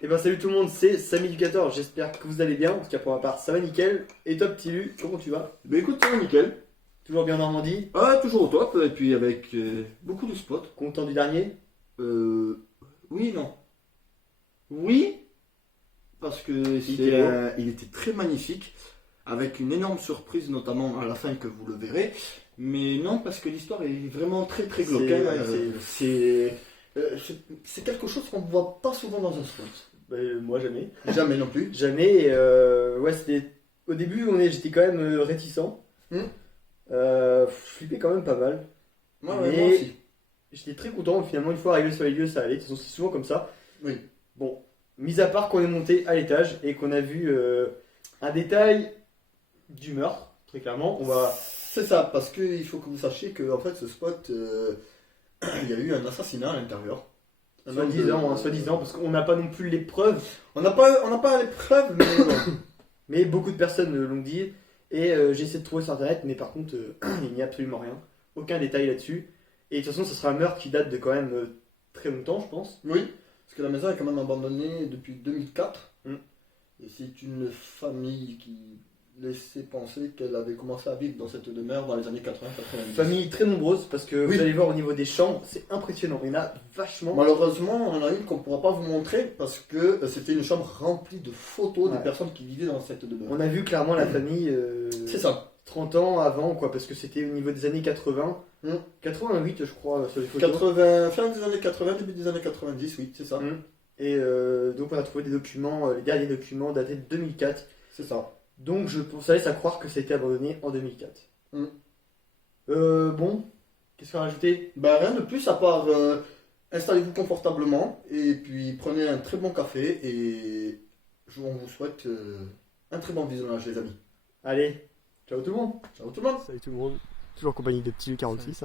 Et ben salut tout le monde, c'est Sam Éducateur, j'espère que vous allez bien, en tout cas pour ma part ça va nickel. Et toi petit Lu, comment tu vas? Bah écoute, ça va nickel. Toujours bien en Normandie? Ah, toujours au top, et puis avec beaucoup de spots. Content du dernier? Oui, non. Oui, parce que il était très magnifique, avec une énorme surprise, notamment à la fin que vous le verrez. Mais non, parce que l'histoire est vraiment très très glauque. C'est quelque chose qu'on ne voit pas souvent dans un spot. Moi jamais. Jamais non plus. Jamais, et ouais c'était... Au début j'étais quand même réticent. Je flippais quand même pas mal. Ouais, Mais moi aussi. j'étais très content, finalement une fois arrivé sur les lieux ça allait, de toute façon c'est souvent comme ça. Oui. Bon, mis à part qu'on est monté à l'étage et qu'on a vu un détail du meurtre, très clairement, on va... C'est ça, parce qu'il faut que vous sachiez que en fait ce spot, il y a eu un assassinat à l'intérieur. Soi-disant, parce qu'on n'a pas non plus les preuves. On n'a pas les preuves, mais bon. Mais beaucoup de personnes l'ont dit. Et j'ai essayé de trouver sur internet, mais par contre, il n'y a absolument rien. Aucun détail là-dessus. Et de toute façon, ce sera un meurtre qui date de quand même très longtemps, je pense. Oui, parce que la maison est quand même abandonnée depuis 2004. Et c'est une famille qui laissait penser qu'elle avait commencé à vivre dans cette demeure dans les années 80-90. Famille très nombreuse, parce que Oui. vous allez voir au niveau des chambres, c'est impressionnant. Il y en a vachement. Malheureusement, on en a une qu'on ne pourra pas vous montrer parce que c'était une chambre remplie de photos des personnes qui vivaient dans cette demeure. On a vu clairement la famille C'est ça. 30 ans avant, quoi, parce que c'était au niveau des années 80. 88, je crois, sur les photos. Fin des années 80, début des années 90, oui, c'est ça. Et donc on a trouvé des documents, les derniers documents datés de 2004. C'est ça. Donc ça laisse à croire que c'était abandonné en 2004. Bon, qu'est-ce qu'on a rajouté? Ben, rien de plus à part installez-vous confortablement et puis prenez un très bon café et on vous souhaite un très bon visionnage les amis. Allez, ciao tout le monde. Ciao tout le monde. Salut tout le monde. Toujours en compagnie de Petit Lu 46.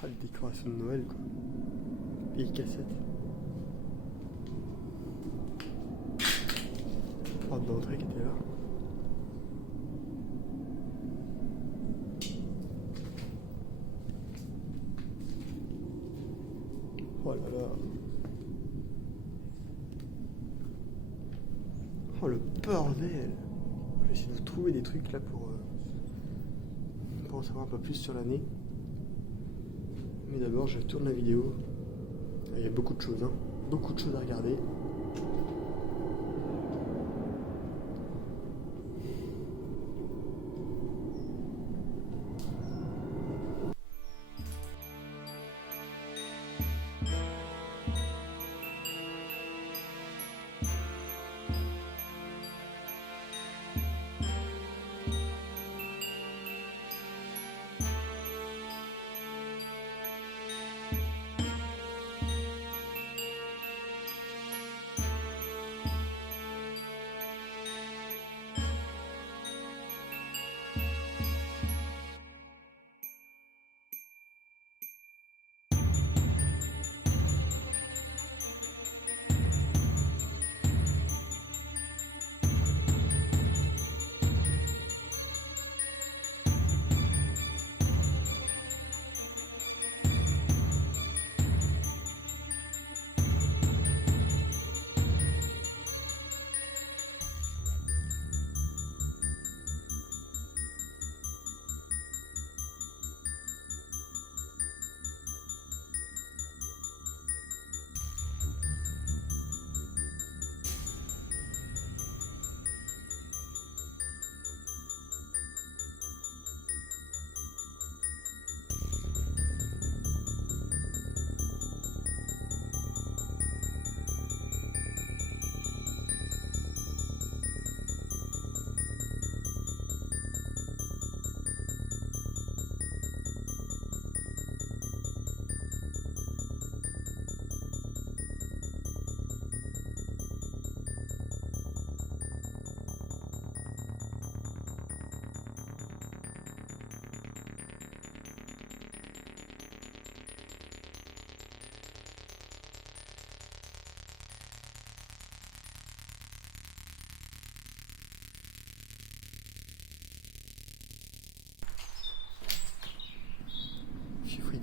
Ah, les décorations de Noël quoi. Et les cassettes. Porte d'entrée qui était là. Oh là là. Oh le bordel. Je vais essayer de trouver des trucs là pour en savoir un peu plus sur l'année. Mais d'abord je tourne la vidéo. Il y a beaucoup de choses, beaucoup de choses à regarder.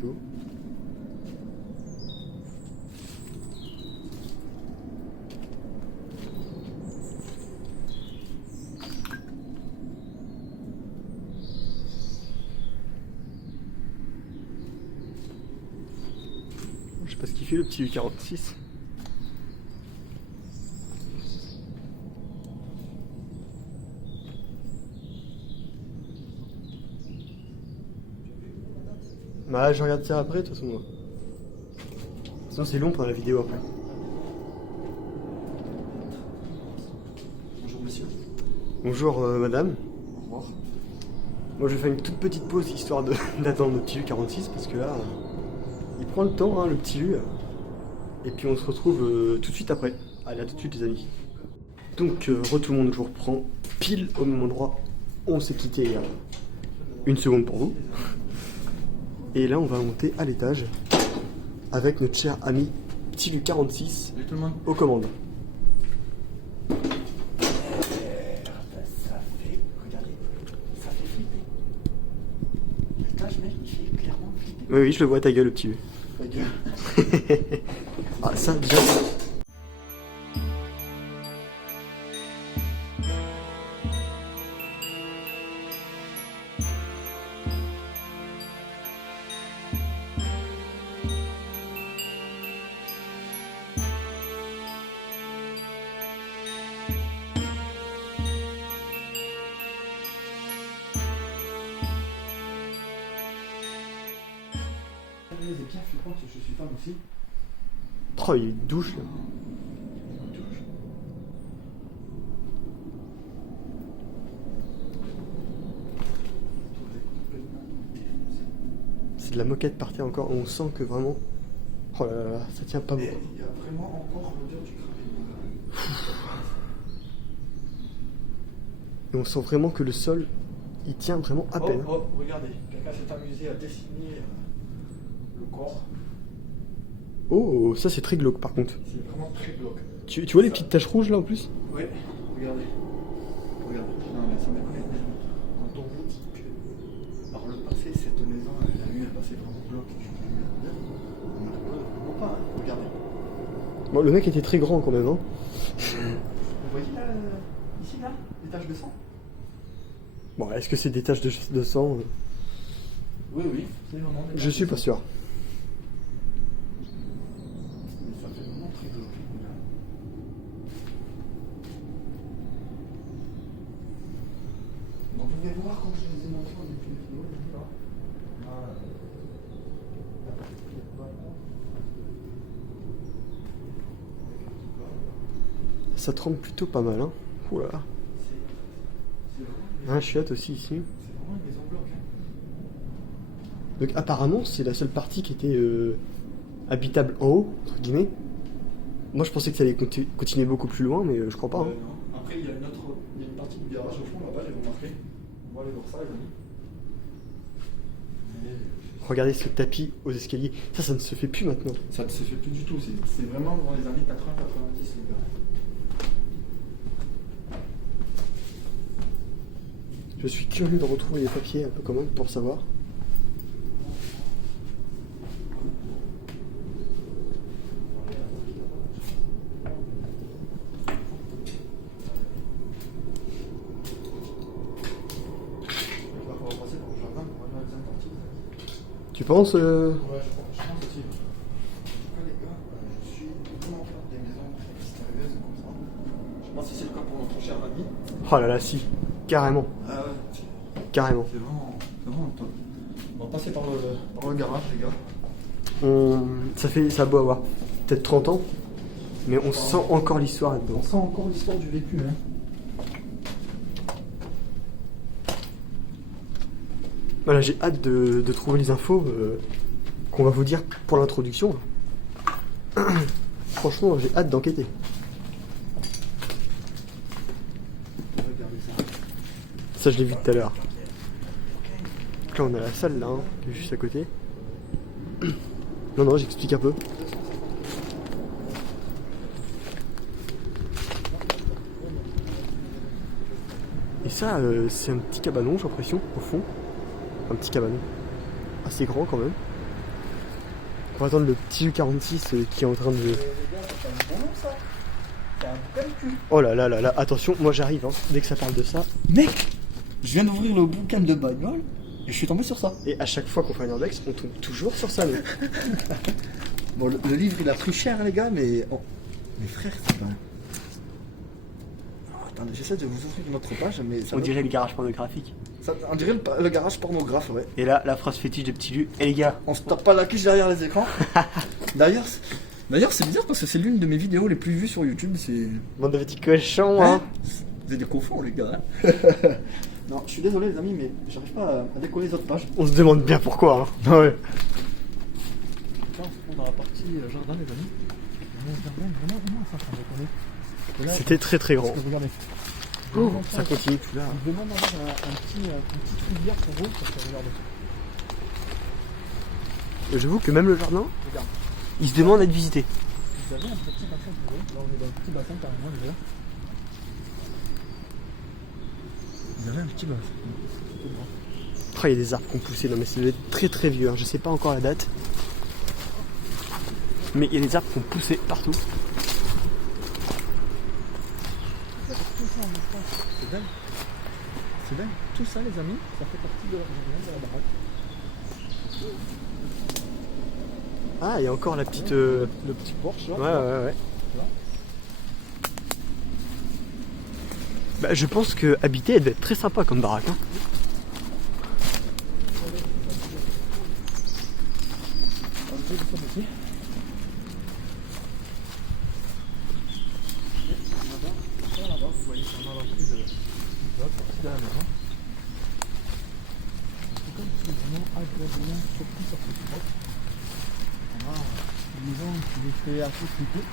go. Je sais pas ce qu'il fait le petit U46. Bah je regarde ça après de toute façon moi. Sinon c'est long pour la vidéo après. Bonjour monsieur. Bonjour madame. Au revoir. Moi je vais faire une toute petite pause histoire d'attendre le petit U46 parce que là il prend le temps hein, le petit U. Et puis on se retrouve tout de suite après. Allez à tout de suite les amis. Donc tout le monde, je vous reprends pile au même endroit. On s'est quitté il y a une seconde pour vous. Et là on va monter à l'étage avec notre cher ami petit U46 Salut tout le monde. aux commandes. Ça fait flipper. L'étage, mec, il fait clairement flipper. Oui, je le vois ta gueule, le petit U. Ta gueule. Ah, ça, déjà. Elle est bien flippante, je suis fan aussi. Oh, il y a une douche là. C'est de la moquette par terre encore. On sent que vraiment. Oh là là, là, ça tient pas beaucoup. Il y a vraiment encore l'odeur du crabe. Et on sent vraiment que le sol, il tient vraiment à peine. Oh, regardez, quelqu'un s'est amusé à dessiner le corps. Oh, ça c'est très glauque par contre. C'est vraiment très glauque. Tu vois les petites taches rouges là en plus? Oui, regardez. Regardez. Non mais sans déconner. Quand on vous dit que par le passé, cette maison, la nuit, elle passait vraiment glauque. On ne vraiment pas, hein. Regardez. Bon, le mec était très grand quand même, hein. Vous voyez là, ici là, les taches de sang? Bon, est-ce que c'est des taches de sang? Oui, c'est vraiment des Je taches suis de pas sang. sûr. Mais ça fait vraiment très glauque. Donc vous pouvez voir quand je les ai montrés en début de vidéo, là, la partie de balcon. Ça tremble plutôt pas mal, hein. Ouh là là. C'est vraiment Un chiotte aussi ici. une maison bloc. Hein. Donc apparemment c'est la seule partie qui était habitable en haut, entre guillemets. Moi je pensais que ça allait continuer beaucoup plus loin, mais je crois pas. Hein. Non. Après il y a une partie du garage au fond là-bas, j'ai remarqué. On va aller voir ça les amis. Regardez ce tapis aux escaliers. Ça ne se fait plus maintenant. Ça ne se fait plus du tout, c'est vraiment dans les années 80-90 les gars. Je suis curieux de retrouver les papiers un peu quand même pour savoir. Il va falloir passer par le jardin pour aller dans les Antarctiques. Tu penses Ouais, je pense aussi. En tout cas, les gars, je suis vraiment fan des maisons extérieurs comme ça. Je sais pas si c'est le cas pour notre cher ami. Oh là là, si. Carrément. Ah ouais, Carrément. c'est vraiment top. On va passer par le garage, les gars. Ça a beau avoir peut-être 30 ans, mais on sent encore l'histoire là-dedans. On sent encore l'histoire du vécu, hein. Voilà, j'ai hâte de trouver les infos qu'on va vous dire pour l'introduction. Franchement, j'ai hâte d'enquêter. Regardez ça. Ça, je l'ai vu tout à l'heure. Là, on a la salle là, hein, qui est juste à côté. Non, j'explique un peu. Et ça, c'est un petit cabanon, j'ai l'impression, au fond. Un petit cabanon. Assez grand quand même. On va attendre le petit U46 qui est en train de... Les gars, c'est un bon nom ça. C'est un bouquin de cul. Oh là là là là, attention, moi j'arrive, hein, dès que ça parle de ça. Mec, je viens d'ouvrir le bouquin de bagnole et je suis tombé sur ça. Et à chaque fois qu'on fait un index, on tombe toujours sur ça, nous. Bon, le livre il a pris cher, les gars, mais. Oh. Mes frères, c'est pas. Oh, attendez, j'essaie de vous ouvrir une autre page, mais. Ça On dirait le garage pornographique. on dirait le garage pornographe, ouais. Et là, la phrase fétiche de Petit Lu. Eh les gars, On se tape pas la quiche derrière les écrans. D'ailleurs, c'est bizarre parce que c'est l'une de mes vidéos les plus vues sur YouTube. C'est. bande de petits cochons, hein. Vous êtes des cochons, les gars. Non, je suis désolé, les amis, mais j'arrive pas à décoller les autres pages. On se demande bien pourquoi, hein. Ah ouais. Là, on se trouve dans la partie jardin, les amis. Jardin, vraiment immense, ça me déconner. C'était très très grand. Regardez. Oh, ça continue tout là. Je demande d'avoir une petite rivière sur vous parce que regardez. J'avoue que même le jardin, Regarde. il se demande à être visité. Vous avez un petit bassin pour vous. Là, on est dans un petit bassin carrément, déjà. Vous avez un petit bassin. Oh, il y a des arbres qui ont poussé, non mais ça doit être très très vieux, hein. Je sais pas encore la date. Mais il y a des arbres qui ont poussé partout. C'est dingue. C'est dingue. Tout ça, les amis, ça fait partie de la baraque. Ah, il y a encore la petite... Le petit porche, là. Ouais. Bah, je pense que habiter, elle doit être très sympa comme baraque, hein. Une maison qui est fait un peu flipper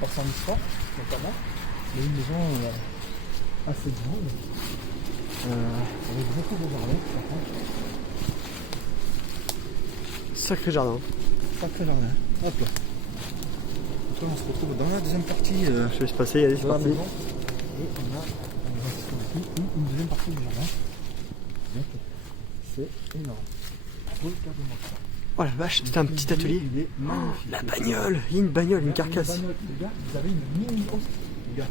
par son histoire, notamment. Mais une maison assez grande, avec beaucoup de jardins, par contre. Sacré jardin. Sacré jardin. Hop là. Donc là, on se retrouve dans la deuxième partie Je laisse passer, allez, c'est de la parti. maison. Et on a une deuxième partie du jardin. Donc, c'est énorme. Regardez-moi ça. Oh la vache, c'était un petit atelier. Il est magnifique. La bagnole, il y a une bagnole, une carcasse. Une bagnole, les gars, vous avez une mini hostile. Les gars,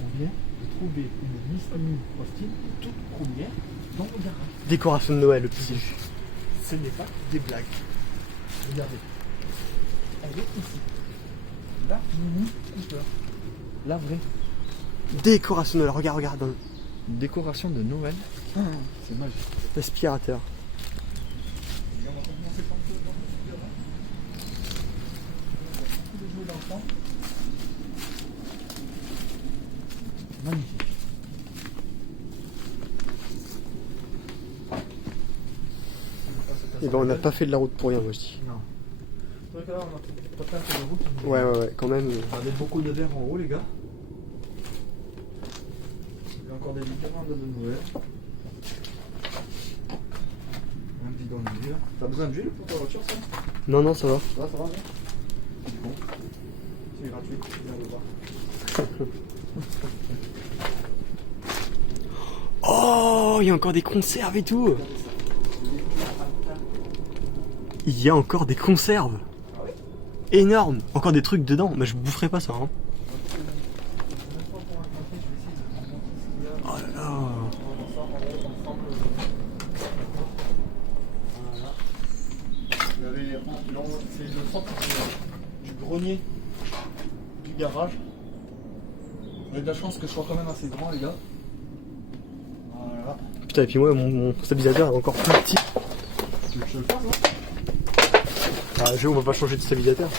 on vient de trouver une mini hostile toute première dans le garage. Décoration de Noël, le petit. Ce n'est pas des blagues. Regardez. Elle est ici. La mini Cooper. La vraie. Décoration de Noël, regarde. Une décoration de Noël. C'est magique. Aspirateur. Magnifique. Et ben on n'a pas fait de la route pour rien, moi je dis. Non. C'est vrai que là, on a pas fait de route. Ouais, quand même. On avait beaucoup de verre en haut, les gars. Il y a encore des guirlandes de Noël. Un bidon d'huile. T'as besoin d'huile pour ta voiture, ça? Non, ça va. Ça va, non? C'est bon. C'est gratuit, viens le voir. Oh, il y a encore des conserves et tout. Il y a encore des conserves. Énorme. Encore des trucs dedans. Mais je boufferai pas ça, hein. Oh là là. C'est le centre du grenier du garage. On a de la chance que je sois quand même assez grand, les gars. Voilà. Putain, et puis moi, mon stabilisateur est encore plus petit. Tu veux que je le fasse, là? Ah, on va pas changer de stabilisateur.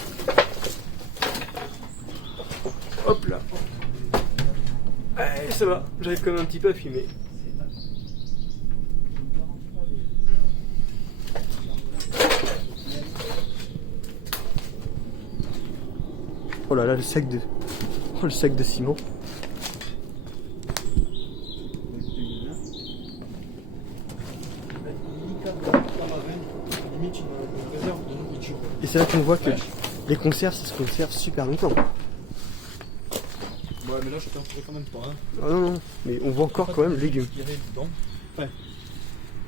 Hop là. Allez, ça va. J'arrive quand même un petit peu à filmer. Oh là là, le sac de... Oh, le sac de ciment. Et c'est là qu'on voit que les conserves, ça se conserve super longtemps. Ouais, mais là, je t'en ferai quand même pas. Hein. Ah non, mais on voit encore quand même les légumes. Ouais.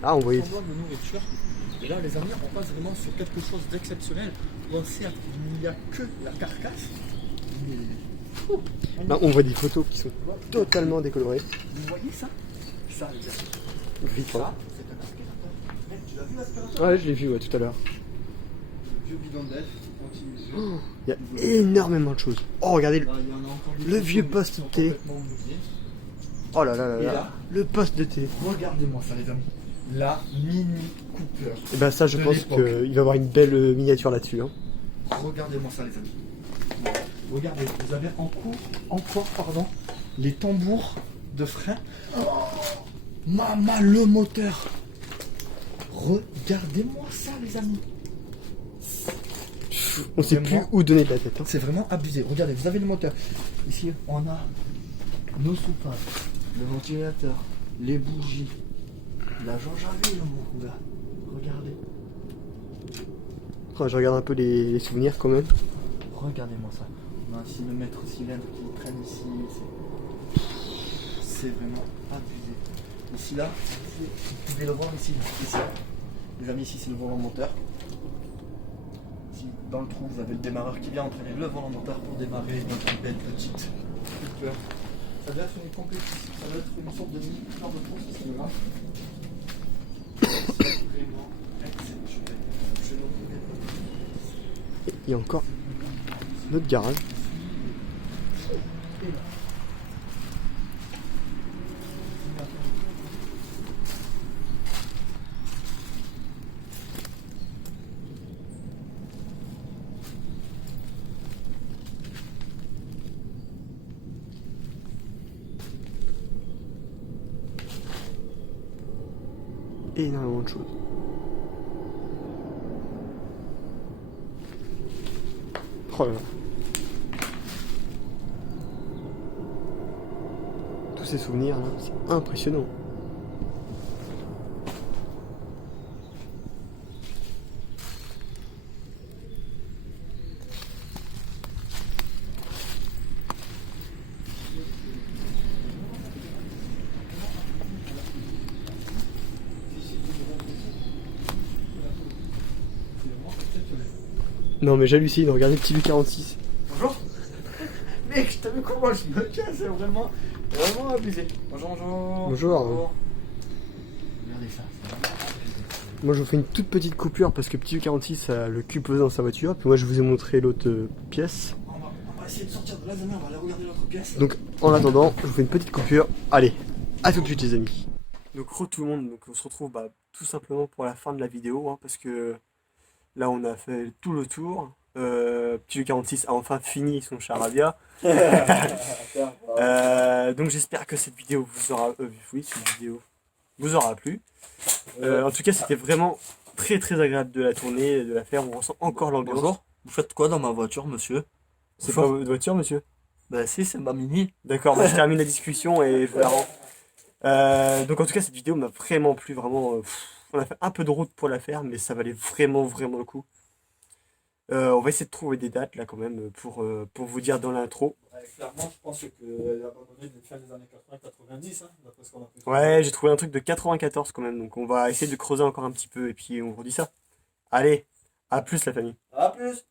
Ah, on voyait. semblant de nourriture. Et là, les amis, on passe vraiment sur quelque chose d'exceptionnel. Bon, certes, il n'y a que la carcasse. Mais... Là, on voit des photos qui sont totalement décolorées. Vous voyez ça? Ça, les amis. Vite, Ça, c'est un aspirateur. Mec, tu l'as vu l'aspirateur? Ouais, je l'ai vu tout à l'heure. Le vieux bidon d'Elf qui continue. Il y a énormément de choses. Oh, regardez Là, il y en a encore des le photos, vieux mais poste qui sont de télé. complètement mouillées. Oh là là là Et là. là, Le poste de télé. regardez-moi ça, les amis. La Mini Cooper. Et ben ça, je De pense l'époque. qu'il va y avoir une belle miniature là-dessus. Hein. Regardez-moi ça, les amis. Regardez, vous avez encore, les tambours de frein. Oh, maman, le moteur. Regardez-moi ça, les amis. On sait plus Vraiment, où donner de la tête. Hein. c'est vraiment abusé. Regardez, vous avez le moteur. Ici, on a nos soupapes, le ventilateur, les bougies, la jauge à huile, mon gars. Regardez. Oh, je regarde un peu les souvenirs quand même. Regardez-moi ça. On a un cinomètre cylindre qui traîne ici. C'est vraiment abusé. Ici, là, vous pouvez le voir ici. Les amis, ici, c'est le volant moteur. Ici, dans le trou, vous avez le démarreur qui vient entraîner le volant moteur pour démarrer notre belle petite Cooper. Ça doit être une compétition, ça doit être une sorte de mini-cooper de course, ce cinéma. C'est vraiment exceptionnel. Je n'en pouvais pas. Il y a encore notre garage. Énormément de choses. Oh là là. Tous ces souvenirs là, c'est impressionnant. Non mais j'hallucine, regardez le petit Lu46. Bonjour. Mec, t'as vu comment je me tiens, c'est vraiment abusé. Bonjour, bonjour. Bonjour. Regardez ça, c'est vraiment abusé. Moi je vous fais une toute petite coupure parce que petit Lu46 a le cul posé dans sa voiture. Puis moi je vous ai montré l'autre pièce. On va essayer de sortir de la zone, on va aller regarder l'autre pièce. Donc en attendant, je vous fais une petite coupure. Allez, à tout de suite les amis. Donc tout le monde, donc on se retrouve tout simplement pour la fin de la vidéo. Hein, parce que là on a fait tout le tour. Petit Lu46 a enfin fini son charabia. Donc j'espère que cette vidéo vous aura plu. En tout cas c'était vraiment très très agréable de la tourner, de la faire. On ressent encore l'ambiance. Bonjour, vous faites quoi dans ma voiture, monsieur? C'est pas votre voiture, monsieur? Bah si, c'est ma Mini. D'accord, je termine la discussion et je vous la rends. Donc en tout cas cette vidéo m'a vraiment plu, vraiment. On a fait un peu de route pour la faire, mais ça valait vraiment le coup. On va essayer de trouver des dates là quand même pour vous dire dans l'intro. Clairement, je pense qu'elle a abandonné de fin des années 80-90, hein, d'après ce qu'on a pu faire. Ouais, j'ai trouvé un truc de 94 quand même, donc on va essayer de creuser encore un petit peu et puis on vous dit ça. Allez, à plus la famille. A plus.